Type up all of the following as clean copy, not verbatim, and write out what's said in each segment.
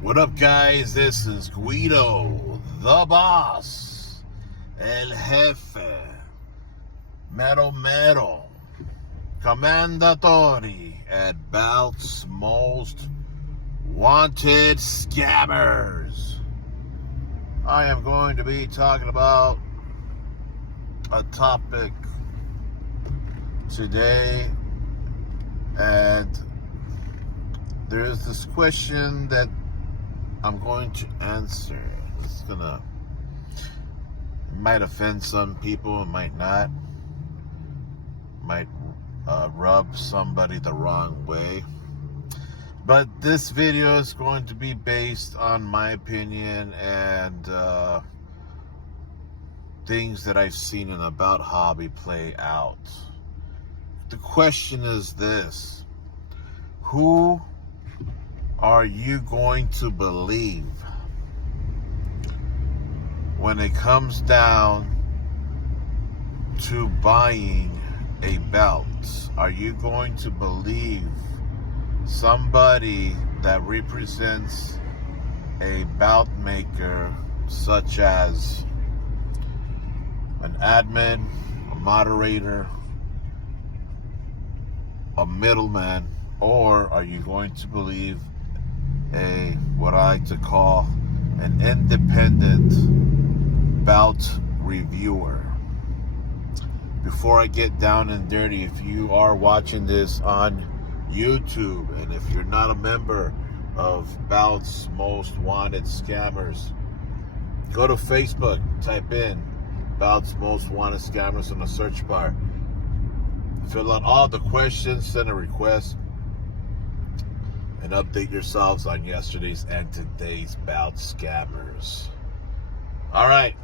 What up, guys? This is Guido, the boss, El Jefe, Mero, Commendatori at Bout's Most Wanted Scammers. I am going to be talking about a topic today, and there is this question that I'm going to answer. It might offend some people, it might not. Might rub somebody the wrong way. But this video is going to be based on my opinion and things that I've seen in About Hobby play out. The question is this: who are you going to believe when it comes down to buying a belt? Are you going to believe somebody that represents a belt maker, such as an admin, a moderator, a middleman, or are you going to believe what I like to call an independent bout reviewer? Before I get down and dirty, if you are watching this on YouTube and if you're not a member of Bout's Most Wanted Scammers, go to Facebook, type in Bout's Most Wanted Scammers in the search bar, fill out all the questions, send a request, and update yourselves on yesterday's and today's bout scammers. All right,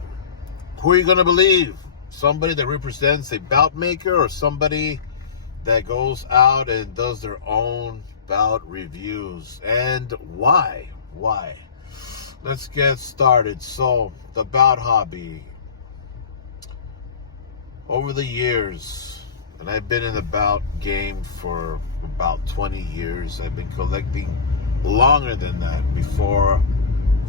who are you going to believe? Somebody that represents a bout maker, or somebody that goes out and does their own bout reviews? And why? Let's get started. So, the bout hobby. Over the years, and I've been in the bout game for about 20 years. I've been collecting longer than that, before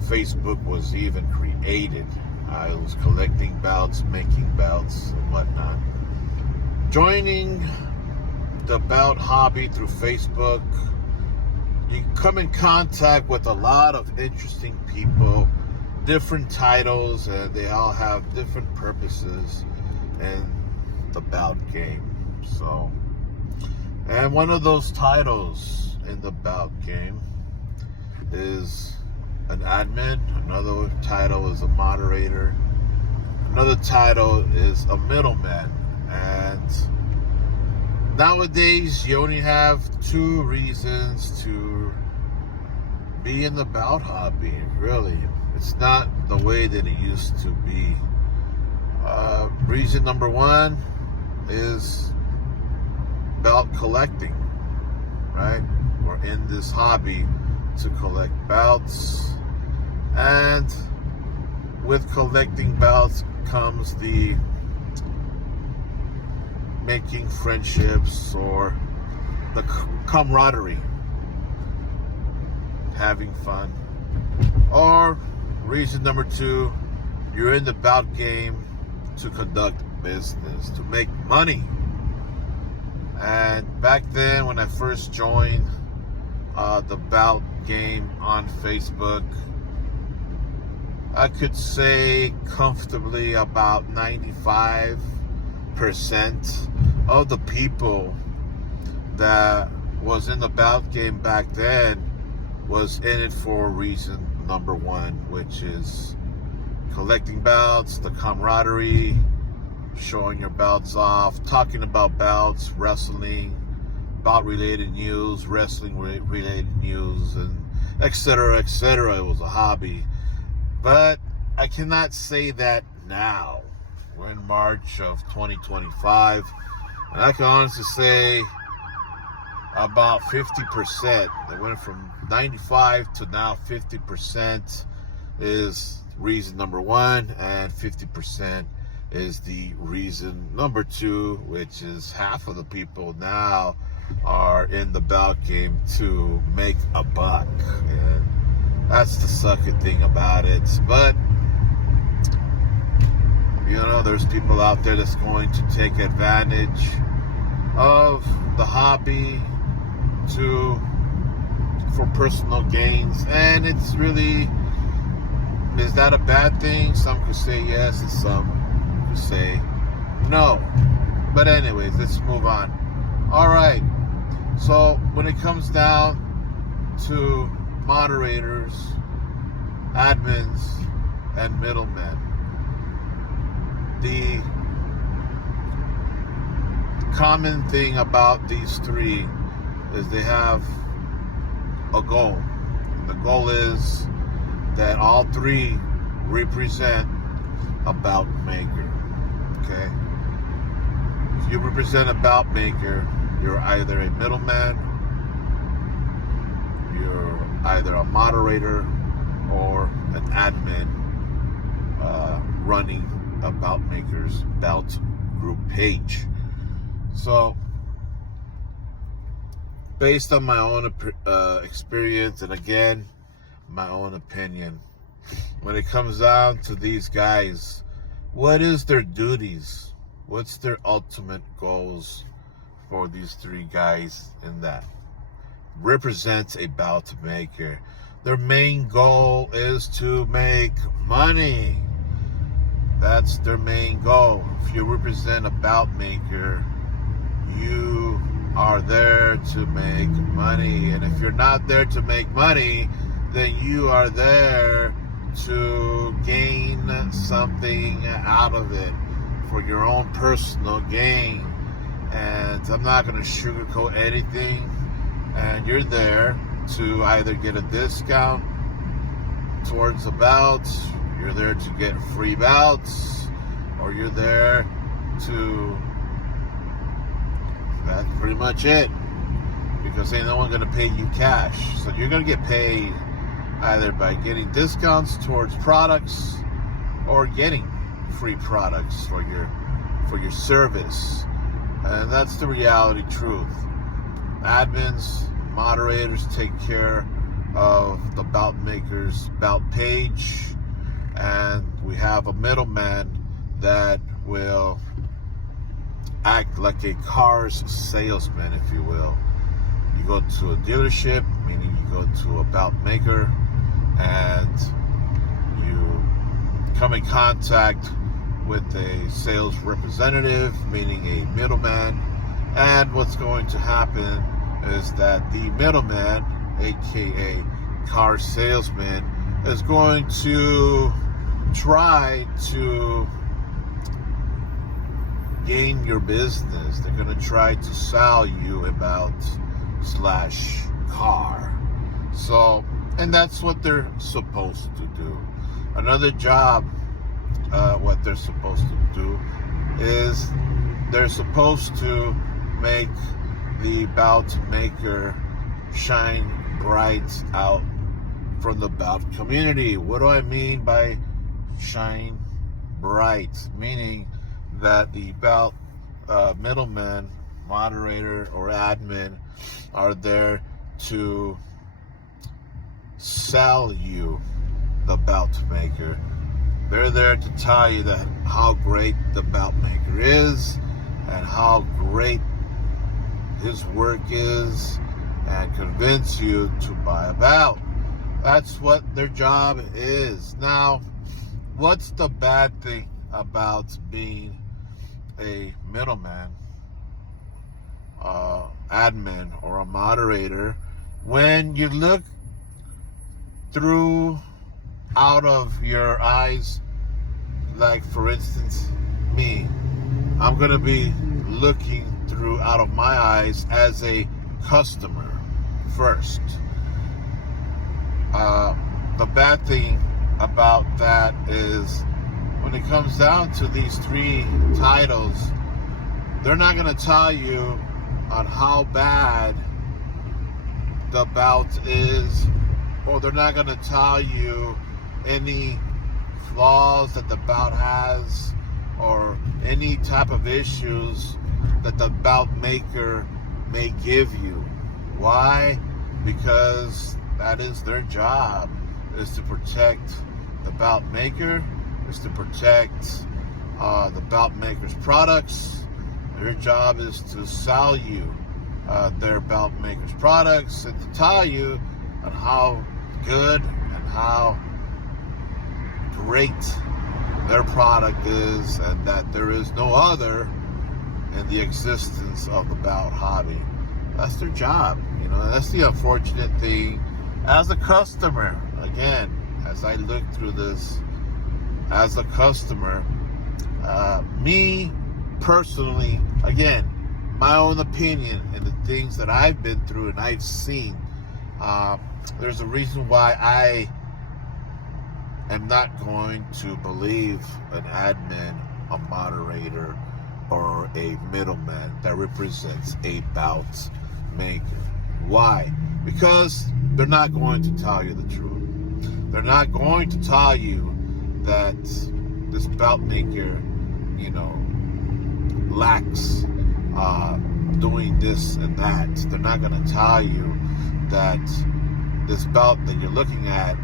Facebook was even created. I was collecting bouts, making bouts, and whatnot. Joining the bout hobby through Facebook, you come in contact with a lot of interesting people, different titles, and they all have different purposes in the bout game. So, and one of those titles in the bout game is an admin, another title is a moderator, another title is a middleman. And nowadays you only have two reasons to be in the bout hobby, really. It's not the way that it used to be. Reason number one is belt collecting, right? We're in this hobby to collect belts, and with collecting belts comes the making friendships, or the camaraderie, having fun. Or reason number two, you're in the bout game to conduct business, to make money. And back then, when I first joined the bout game on Facebook, I could say comfortably about 95% of the people that was in the bout game back then was in it for reason number one, which is collecting belts, the camaraderie, showing your belts off, talking about belts, wrestling, bout-related news, wrestling-related news, and etc., etc. It was a hobby. But I cannot say that now. We're in March of 2025, and I can honestly say about 50%. It went from 95 to now 50% is reason number one, and 50% is the reason number two, which is half of the people now are in the bout game to make a buck. And That's the sucky thing about it. But, there's people out there that's going to take advantage of the hobby for personal gains. And it's really, is that a bad thing? Some could say yes, and some could say no. But anyways, let's move on. All right. So when it comes down to moderators, admins, and middlemen, the common thing about these three is they have a goal. The goal is that all three represent a bout maker. Okay? If you represent a bout maker, you're either a middleman, you're either a moderator, or an admin running a bout maker's bout group page. So, based on my own experience, and again, my own opinion, when it comes down to these guys, what is their duties? What's their ultimate goals for these three guys in that represents a bout maker? Their main goal is to make money. That's their main goal. If you represent a bout maker, you are there to make money. And if you're not there to make money, then you are there to gain something out of it for your own personal gain. And I'm not going to sugarcoat anything. And you're there to either get a discount towards the bouts, you're there to get free bouts, or you're there to, that's pretty much it, because ain't no one going to pay you cash. So you're going to get paid either by getting discounts towards products or getting free products for your service. And that's the reality truth. Admins, moderators take care of the bout maker's bout page, and we have a middleman that will act like a car's salesman, if you will. You go to a dealership, meaning you go to a bout maker, and you come in contact with a sales representative, meaning a middleman. And what's going to happen is that the middleman, aka car salesman, is going to try to gain your business. They're going to try to sell you about /car. So, and that's what they're supposed to do. Another job, what they're supposed to do is they're supposed to make the bout maker shine bright out from the bout community. What do I mean by shine bright? Meaning that the bout middleman, moderator, or admin are there to sell you the bout maker. They're there to tell you that how great the bout maker is and how great his work is, and convince you to buy a bout. That's what their job is. Now, what's the bad thing about being a middleman, admin, or a moderator? When you look through out of your eyes, like for instance me, I'm going to be looking through out of my eyes as a customer first. The bad thing about that is when it comes down to these three titles, they're not going to tell you on how bad the bout is, or they're not going to tell you any flaws that the bout has, or any type of issues that the bout maker may give you. Why? Because that is their job. is to protect the bout maker, is to protect the bout maker's products. Their job is to sell you their bout maker's products and to tell you on how good and how great their product is, and that there is no other in the existence of the bout hobby. That's their job, you know. That's the unfortunate thing. As a customer, again, as I look through this, as a customer, me personally, again, my own opinion and the things that I've been through and I've seen, there's a reason why I am not going to believe an admin, a moderator, or a middleman that represents a bout maker. Why? Because they're not going to tell you the truth. They're not going to tell you that this bout maker, you know, lacks doing this and that. They're not going to tell you that this bout that you're looking at,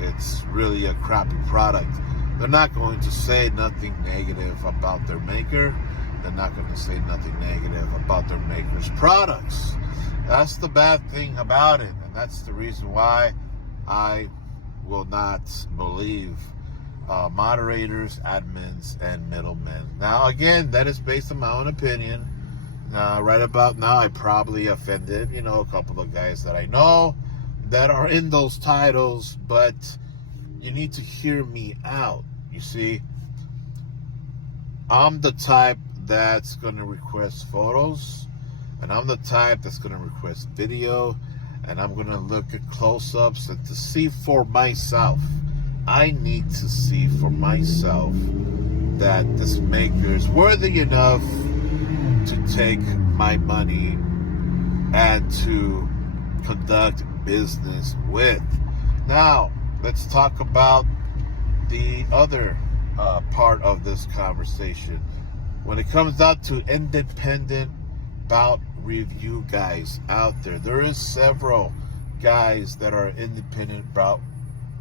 it's really a crappy product. They're not going to say nothing negative about their maker. They're not going to say nothing negative about their maker's products. That's the bad thing about it, and that's the reason why I will not believe moderators, admins, and middlemen. Now, again, that is based on my own opinion. Right about now, I probably offended, you know, a couple of guys that I know that are in those titles, but you need to hear me out. You see, I'm the type that's going to request photos, and I'm the type that's going to request video, and I'm going to look at close-ups and to see for myself. I need to see for myself that this maker is worthy enough to take my money and to conduct business with. Now, let's talk about the other part of this conversation. When it comes down to independent bout review guys out there, there is several guys that are independent bout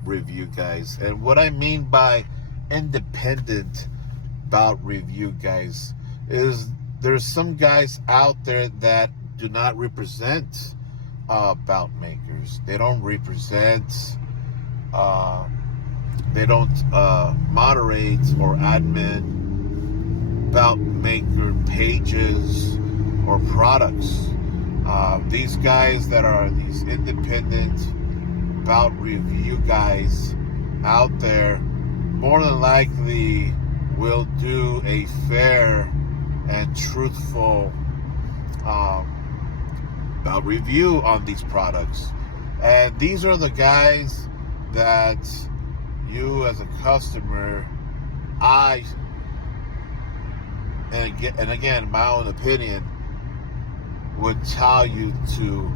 review guys. And what I mean by independent bout review guys is there's some guys out there that do not represent bout makers. They don't represent, they don't moderate or admin bout maker pages or products. These guys that are these independent bout review guys out there more than likely will do a fair and truthful bout review on these products. And these are the guys that you as a customer, and again, my own opinion, would tell you to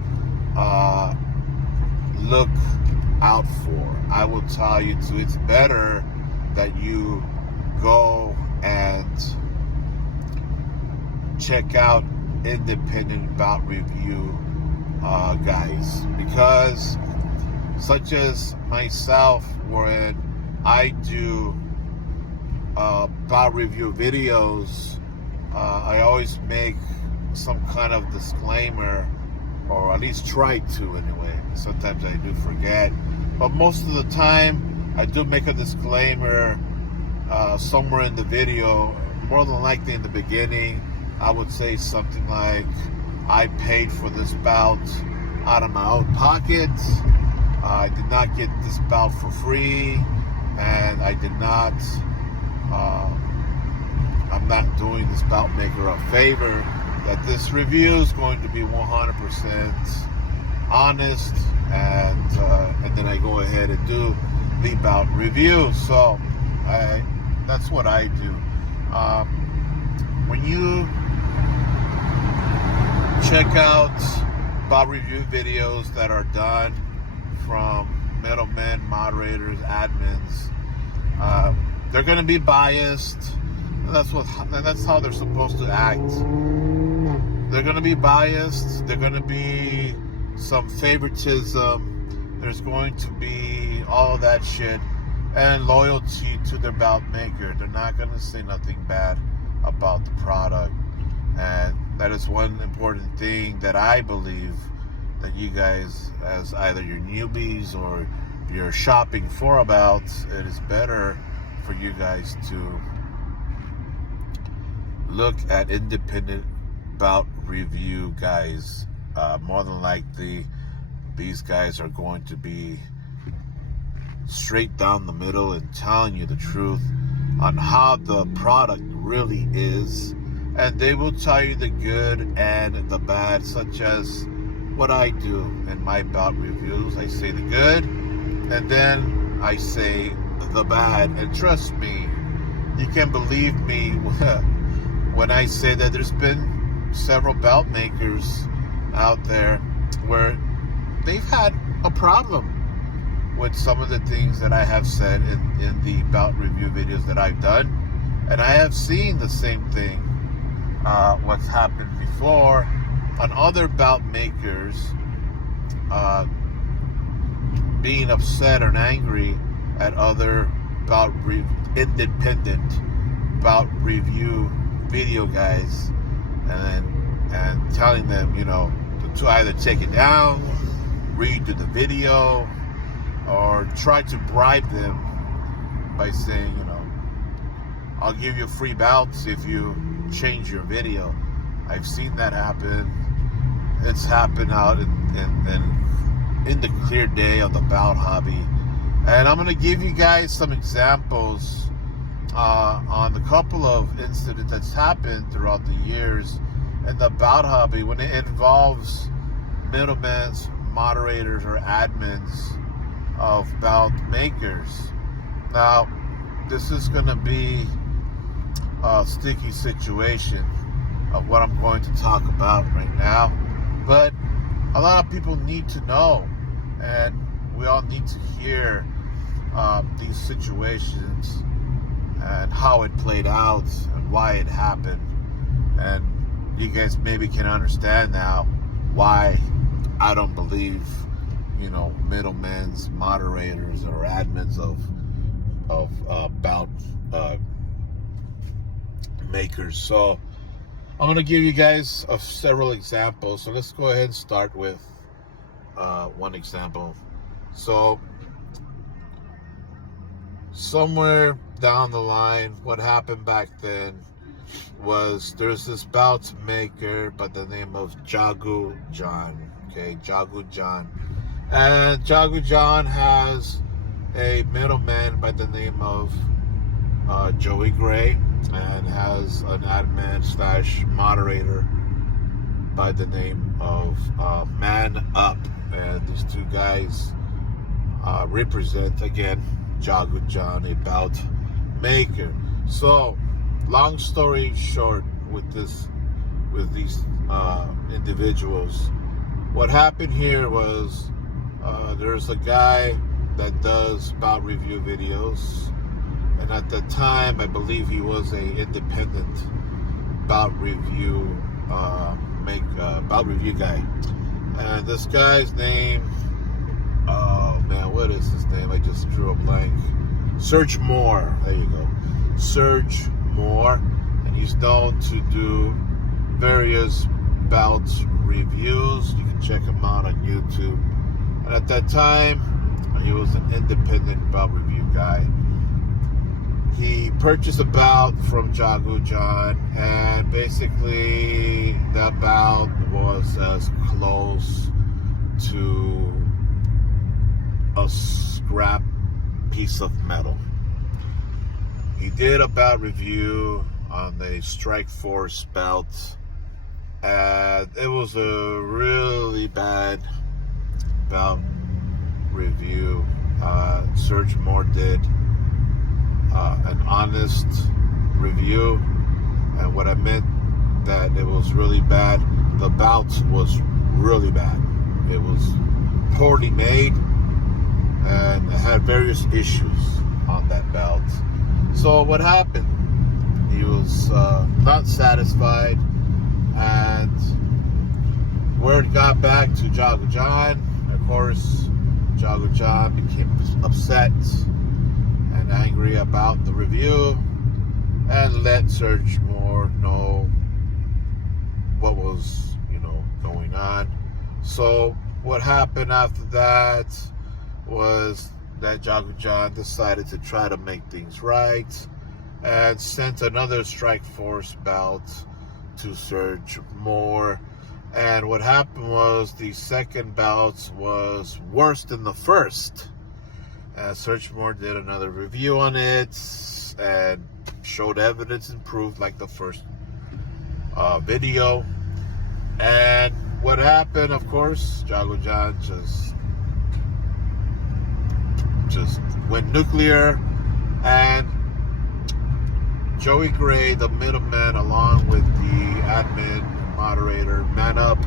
look out for. I will tell you to, it's better that you go and check out independent bout review guys, because such as myself, when I do bout review videos, I always make some kind of disclaimer, or at least try to anyway. Sometimes I do forget, but most of the time I do make a disclaimer somewhere in the video. More than likely in the beginning, I would say something like, I paid for this bout out of my own pocket. I did not get this bout for free, and I did not, I'm not doing this bout maker a favor. That this review is going to be 100% honest, and then I go ahead and do the bout review. So that's what I do. When you check out bout review videos that are done from middlemen, moderators, admins, they're going to be biased. That's how they're supposed to act. They're going to be biased. They're going to be some favoritism. there's going to be all of that shit and loyalty to their bout maker. They're not going to say nothing bad about the product. And that is one important thing that I believe that you guys, as either your newbies or you're shopping for a bout, it is better for you guys to look at independent bout review guys. More than likely, these guys are going to be straight down the middle and telling you the truth on how the product really is, and they will tell you the good and the bad, such as what I do in my bout reviews. I say the good, and then I say the bad. And trust me, you can believe me when I say that there's been several bout makers out there where they've had a problem with some of the things that I have said in the bout review videos that I've done. And I have seen the same thing, what's happened before on other bout makers being upset and angry at other independent bout review video guys, and telling them, to either take it down, redo the video, or try to bribe them by saying, I'll give you free bouts if you change your video. I've seen that happen. It's happened out in the clear day of the bout hobby. And I'm going to give you guys some examples on the couple of incidents that's happened throughout the years in the bout hobby when it involves middlemen, moderators, or admins of bout makers. Now, this is going to be a sticky situation of what I'm going to talk about right now, but a lot of people need to know, and we all need to hear these situations and how it played out and why it happened. And you guys maybe can understand now why I don't believe, middlemen, moderators, or admins of bout makers. So I'm going to give you guys several examples. So let's go ahead and start with one example. So somewhere down the line, what happened back then was there's this bout maker by the name of Jagu John. Okay, Jagu John. And Jagu John has a middleman by the name of Joey Gray, and has an admin / moderator by the name of Man Up. And these two guys represent, again, Jagu John, a bout maker. So, long story short, with these individuals, what happened here was there's a guy that does bout review videos, and at the time I believe he was a independent bout review bout review guy. And this guy's name, oh man, what is his name? I just drew a blank. Serge Moore. There you go. Serge Moore. And he's known to do various bout reviews. You can check him out on YouTube. And at that time, he was an independent bout review guy. He purchased a bout from Jagu John, and basically that bout was as close to a scrap piece of metal. He did a bout review on the Strikeforce belt, and it was a really bad bout review. Serge Moore did an honest review, and what I meant that it was really bad, the bout was really bad. It was poorly made, and it had various issues on that bout. So what happened? He was not satisfied, and word got back to Jagu John. Of course, Jago John became upset and angry about the review and let Serge Moore know what was, going on. So what happened after that was that Jago John decided to try to make things right and sent another Strike Force bout to Serge Moore. And what happened was the second bout was worse than the first. Serge Moore did another review on it and showed evidence and proof like the first video. And what happened, of course, Jago John just went nuclear, and Joey Gray, the middleman, along with the admin moderator, Man Up,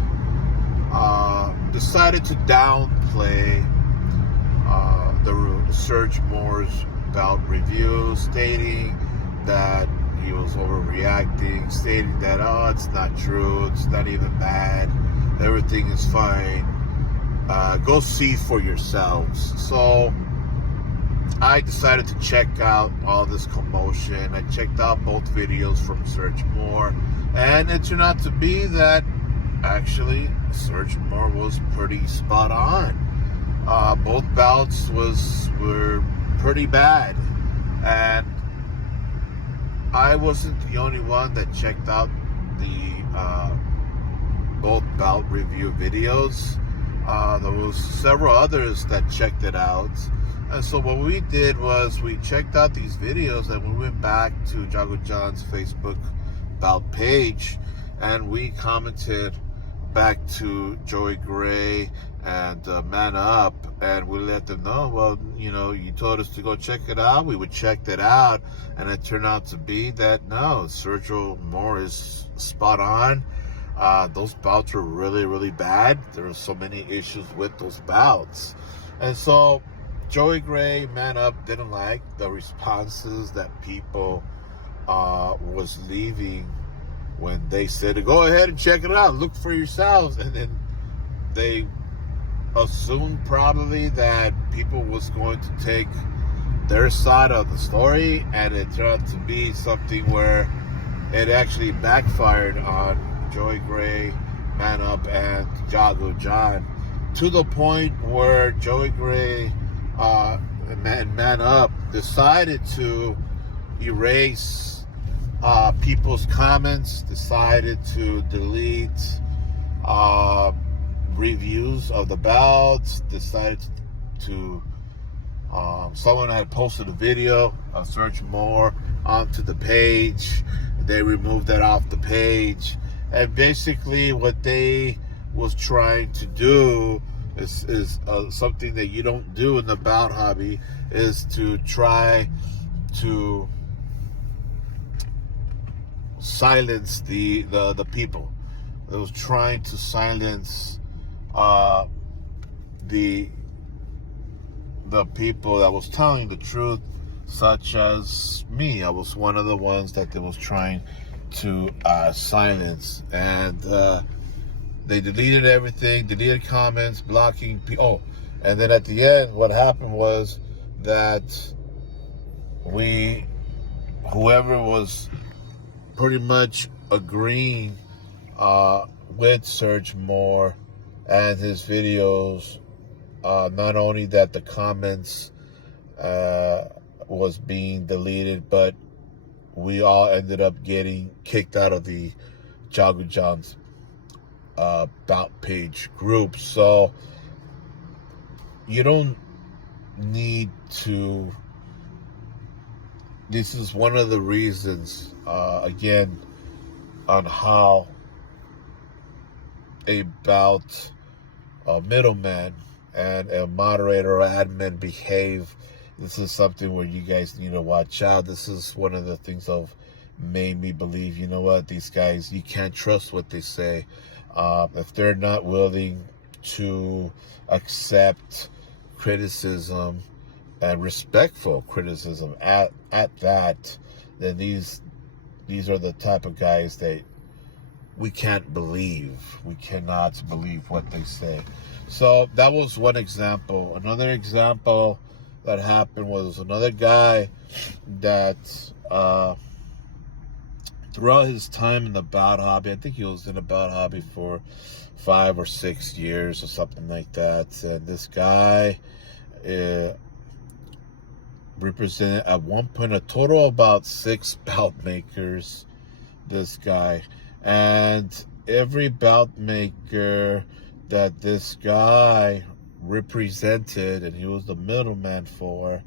decided to downplay the Serge Moore's bout review, stating that he was overreacting, stating that, it's not true, it's not even bad, everything is fine, go see for yourselves. So I decided to check out all this commotion. I checked out both videos from Serge Moore, and it turned out to be that actually Serge Moore was pretty spot on. Both bouts were pretty bad, and I wasn't the only one that checked out the both bout review videos. There was several others that checked it out. And so what we did was we checked out these videos and we went back to Jago John's Facebook bout page and we commented back to Joey Gray and Man Up, and we let them know, well, you told us to go check it out. We would check it out, and it turned out to be that no, Serge Moore is spot on. Those bouts were really, really bad. There were so many issues with those bouts. And so Joey Gray, Man Up, didn't like the responses that people was leaving when they said to go ahead and check it out, look for yourselves. And then they assumed probably that people was going to take their side of the story, and it turned out to be something where it actually backfired on Joey Gray, Man Up, and Jago John, to the point where Joey Gray and Man Up decided to erase people's comments, decided to delete reviews of the bouts, decided to someone had posted a video of Serge Moore onto the page. They removed that off the page, and basically what they was trying to do is something that you don't do in the bout hobby, is to try to silence the people. It was trying to silence the people that was telling the truth, such as me. I was one of the ones that they was trying to silence, and they deleted everything, deleted comments, blocking people. And then at the end, what happened was that whoever was pretty much agreeing with Serge Moore and his videos, not only that the comments was being deleted, but we all ended up getting kicked out of the Jago John's bout page group. So you don't need to. This is one of the reasons, again, on how a bout middleman and a moderator or admin behave. This is something where you guys need to watch out. This is one of the things that made me believe, you know what, these guys, you can't trust what they say. If they're not willing to accept criticism and respectful criticism at that, then these are the type of guys that we can't believe. We cannot believe what they say. So that was one example. Another example that happened was another guy that throughout his time in the bout hobby, I think he was in the bout hobby for 5 or 6 years or something like that. And this guy represented at one point a total of about 6 bout makers, this guy. And every bout maker that this guy represented and he was the middleman for,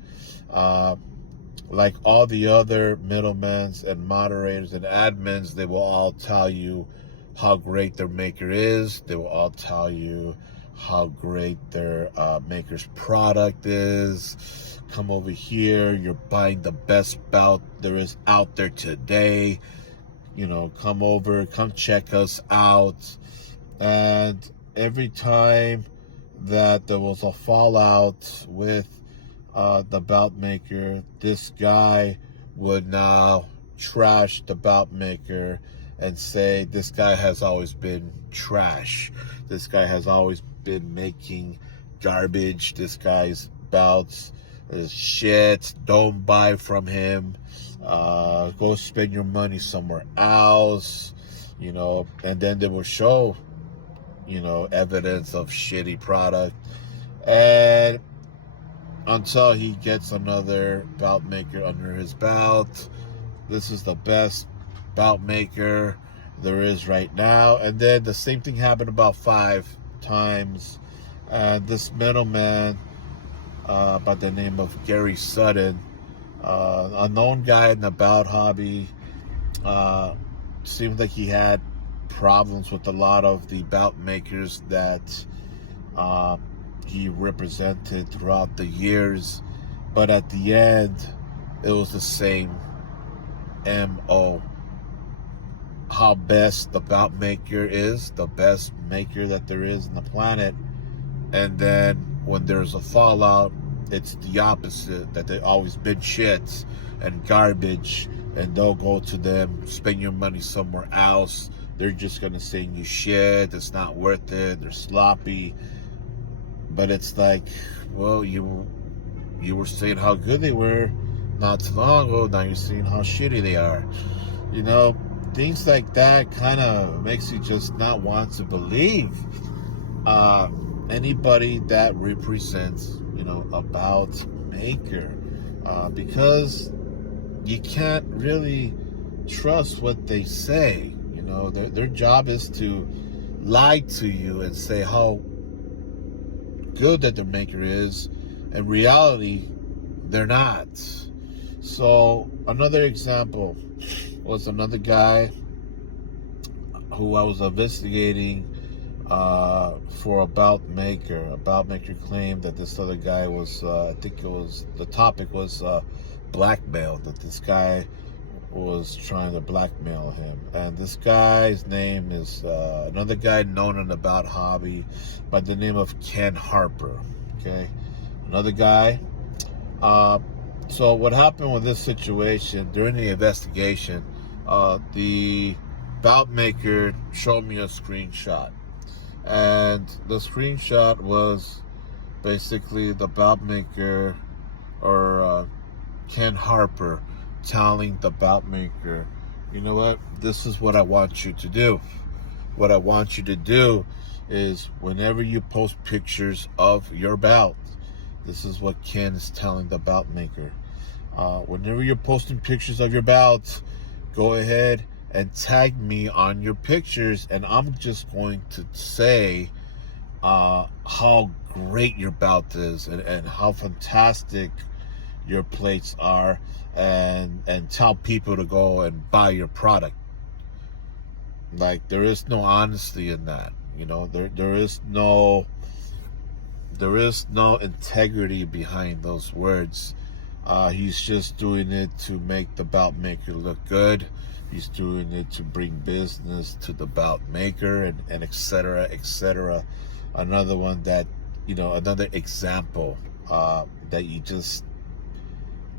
like all the other middlemen and moderators and admins, they will all tell you how great their maker is. They will all tell you how great their maker's product is. Come over here, you're buying the best bout there is out there today. You know, come over, come check us out. And every time that there was a fallout with the bout maker, this guy would now trash the bout maker and say this guy has always been trash. This guy has always been making garbage. This guy's bouts is shit. Don't buy from him. Go spend your money somewhere else. You know, and then they will show, you know, evidence of shitty product. And until he gets another bout maker under his belt, this is the best bout maker there is right now. And then the same thing happened about 5 times. And this middleman by the name of Gary Sutton, a known guy in the bout hobby, seemed like he had problems with a lot of the bout makers that he represented throughout the years, but at the end it was the same MO. How best the bout maker is, the best maker that there is on the planet, and then when there's a fallout, it's the opposite, that they always been shit and garbage, and they'll go to them, spend your money somewhere else. They're just gonna send you shit, it's not worth it, they're sloppy. But it's like, well, you were saying how good they were not too long ago, now you're seeing how shitty they are. You know, things like that kind of makes you just not want to believe anybody that represents, you know, a bout maker, because you can't really trust what they say. You know, their job is to lie to you and say how good that their maker is. In reality, they're not. So another example was another guy who I was investigating for a bout maker. A bout maker claimed that this other guy was, I think it was, the topic was blackmail, that this guy was trying to blackmail him. And this guy's name is another guy known in the bout hobby by the name of Ken Harper. Okay, another guy. So what happened with this situation during the investigation, the bout maker showed me a screenshot, and the screenshot was basically the bout maker, or Ken Harper, telling the bout maker, you know what, this is what I want you to do. What I want you to do is whenever you post pictures of your bout, this is what Ken is telling the bout maker. Whenever you're posting pictures of your bouts, go ahead and tag me on your pictures, and I'm just going to say how great your bout is and how fantastic your plates are, and tell people to go and buy your product. Like, there is no honesty in that. You know, there is no integrity behind those words. He's just doing it to make the bout maker look good. He's doing it to bring business to the bout maker, and et cetera, et cetera. Another one that, you know, another example that you just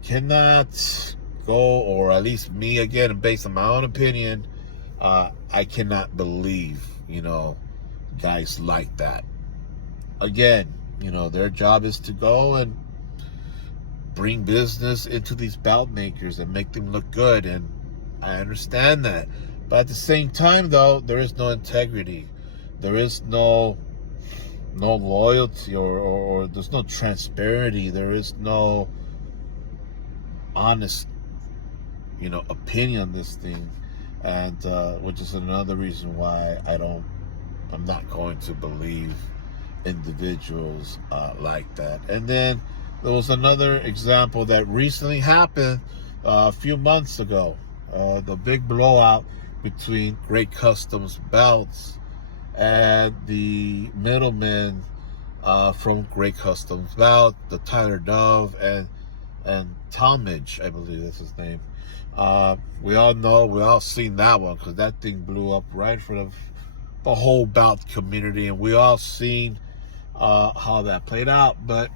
cannot go, or at least me, again, based on my own opinion, I cannot believe, you know, guys like that. again, their job is to go and bring business into these belt makers and make them look good. And I understand that. But at the same time, though, there is no integrity. There is no loyalty, or there's no transparency. There is no honest, opinion on this thing. And which is another reason why I'm not going to believe individuals like that. And then there was another example that recently happened a few months ago. The big blowout between Great Customs Belts and the middlemen from Great Customs Belt, the Tyler Dove and Talmadge, I believe that's his name. We all seen that one, because that thing blew up right in front of the whole belt community, and we all seen how that played out. But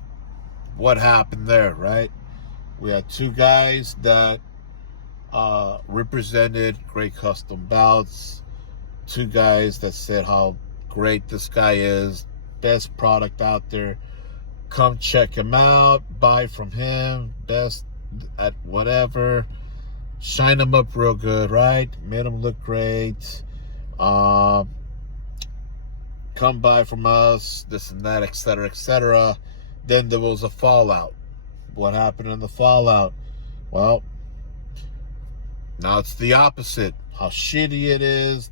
what happened there, right? We had two guys that represented Great Custom Belts, two guys that said how great this guy is, best product out there, come check him out, buy from him, best at whatever, shine him up real good, right? Made him look great. Come buy from us, this and that, etc., etc. Then there was a fallout. What happened in the fallout? Well, now it's the opposite. How shitty it is.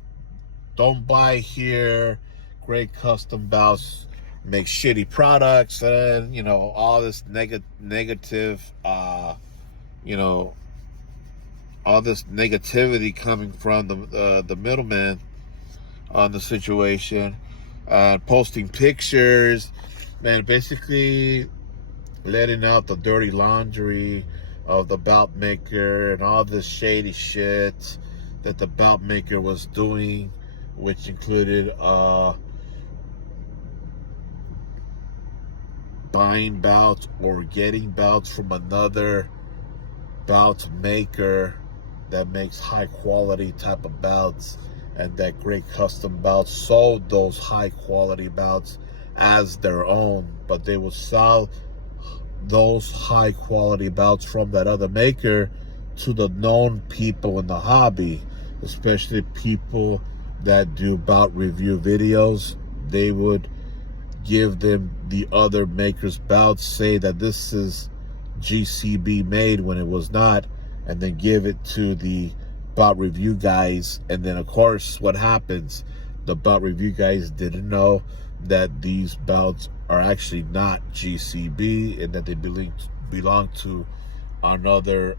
Don't buy here. Great Custom Belts make shitty products, and all this negative, all this negativity coming from the middleman on the situation, posting pictures, and basically letting out the dirty laundry of the belt maker and all this shady shit that the belt maker was doing, which included buying belts or getting belts from another belt maker that makes high quality type of belts, and that Great Custom Belts sold those high quality belts as their own, but they will sell those high quality belts from that other maker to the known people in the hobby, especially people that do belt review videos. They would give them the other maker's belts, say that this is GCB made when it was not, and then give it to the belt review guys. And then of course what happens, the belt review guys didn't know that these belts are actually not GCB and that they belong to another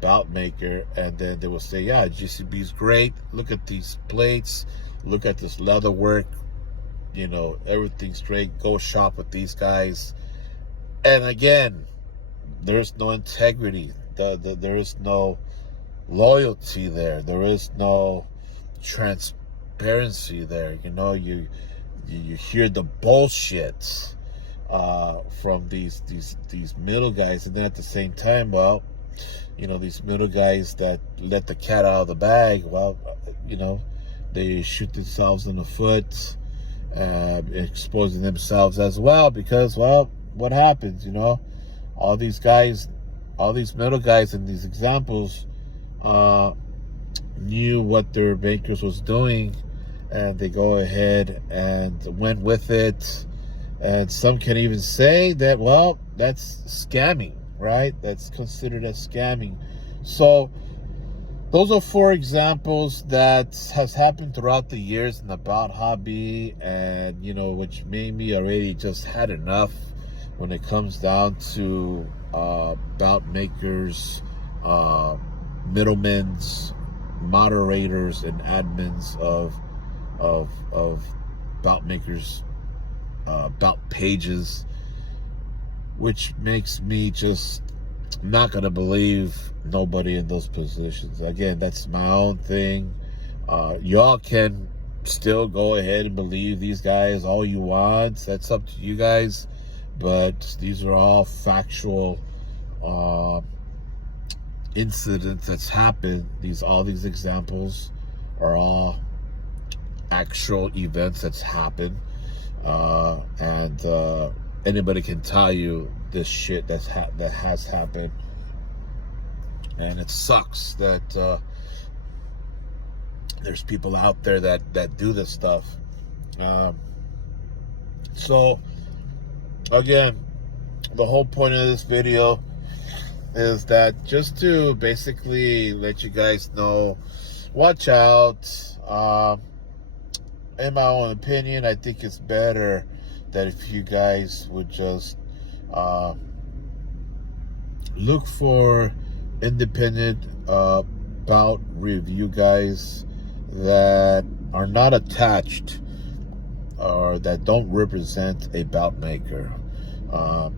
belt maker. And then they will say, yeah, GCB is great, look at these plates, look at this leather work, everything's great, go shop with these guys. And again, there's no integrity, there is no loyalty there, there is no transparency there. You hear the bullshit from these middle guys, and then at the same time, well, these middle guys that let the cat out of the bag, well, they shoot themselves in the foot, exposing themselves as well, because, well, what happens, all these middle guys in these examples knew what their makers was doing, and they go ahead and went with it. And some can even say that, well, that's scamming, right? That's considered as scamming. So those are 4 examples that has happened throughout the years in the belt hobby, and which made me already just had enough when it comes down to belt makers, middlemen, moderators, and admins of belt makers, belt pages, which makes me just not gonna believe nobody in those positions. Again, that's my own thing. Y'all can still go ahead and believe these guys all you want. That's up to you guys. But these are all factual incidents that's happened. All these examples are all actual events that's happened. and anybody can tell you this shit that has happened, and it sucks that there's people out there that do this stuff. So again, the whole point of this video is that just to basically let you guys know, watch out. In my own opinion, I think it's better that if you guys would just look for independent bout review guys that are not attached or that don't represent a bout maker.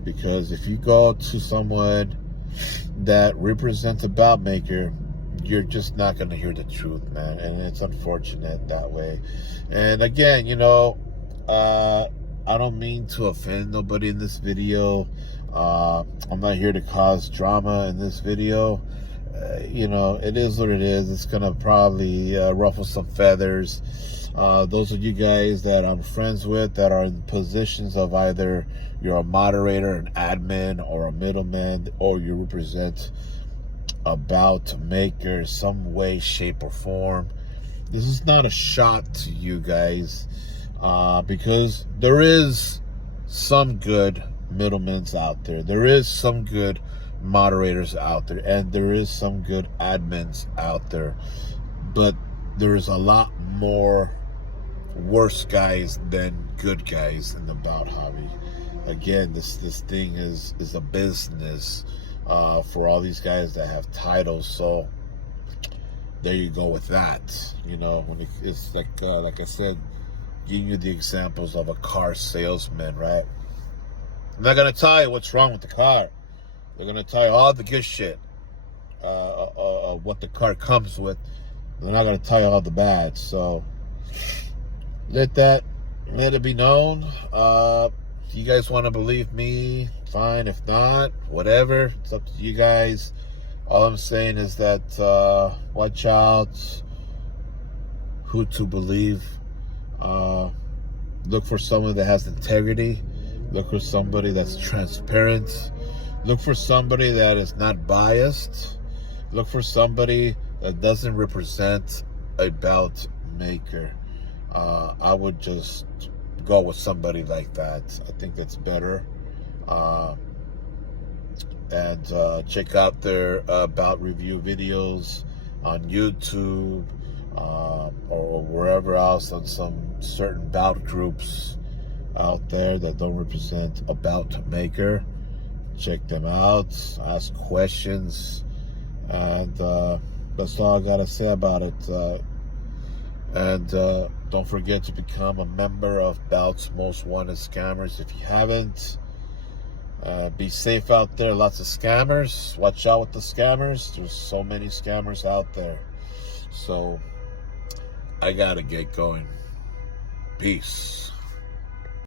Because if you go to someone that represents a bout maker, you're just not going to hear the truth, man. And it's unfortunate that way. And again, I don't mean to offend nobody in this video. I'm not here to cause drama in this video. It is what it is. It's going to probably ruffle some feathers. Those of you guys that I'm friends with that are in positions of either you're a moderator, an admin, or a middleman, or you represent a bout maker some way, shape, or form, this is not a shot to you guys, because there is some good middlemen out there. There is some good moderators out there, and there is some good admins out there, but there is a lot more worse guys than good guys in the bout hobby. Again, this thing is a business for all these guys that have titles. So there you go with that. When it's like I said, giving you the examples of a car salesman, right? I'm not gonna tell you what's wrong with the car. They're gonna tell you all the good shit, what the car comes with. They're not gonna tell you all the bad. So let it be known. If you guys want to believe me, fine. If not, whatever. It's up to you guys. All I'm saying is that watch out who to believe. Look for someone that has integrity. Look for somebody that's transparent. Look for somebody that is not biased. Look for somebody that doesn't represent a bout maker. I would just go with somebody like that. I think that's better. And check out their bout review videos on YouTube or wherever else, on some certain bout groups out there that don't represent a bout maker. Check them out, ask questions, and that's all I gotta say about it. And don't forget to become a member of Bout's Most Wanted Scammers if you haven't. Be safe out there. Lots of scammers. Watch out with the scammers. There's so many scammers out there. So I gotta get going. Peace.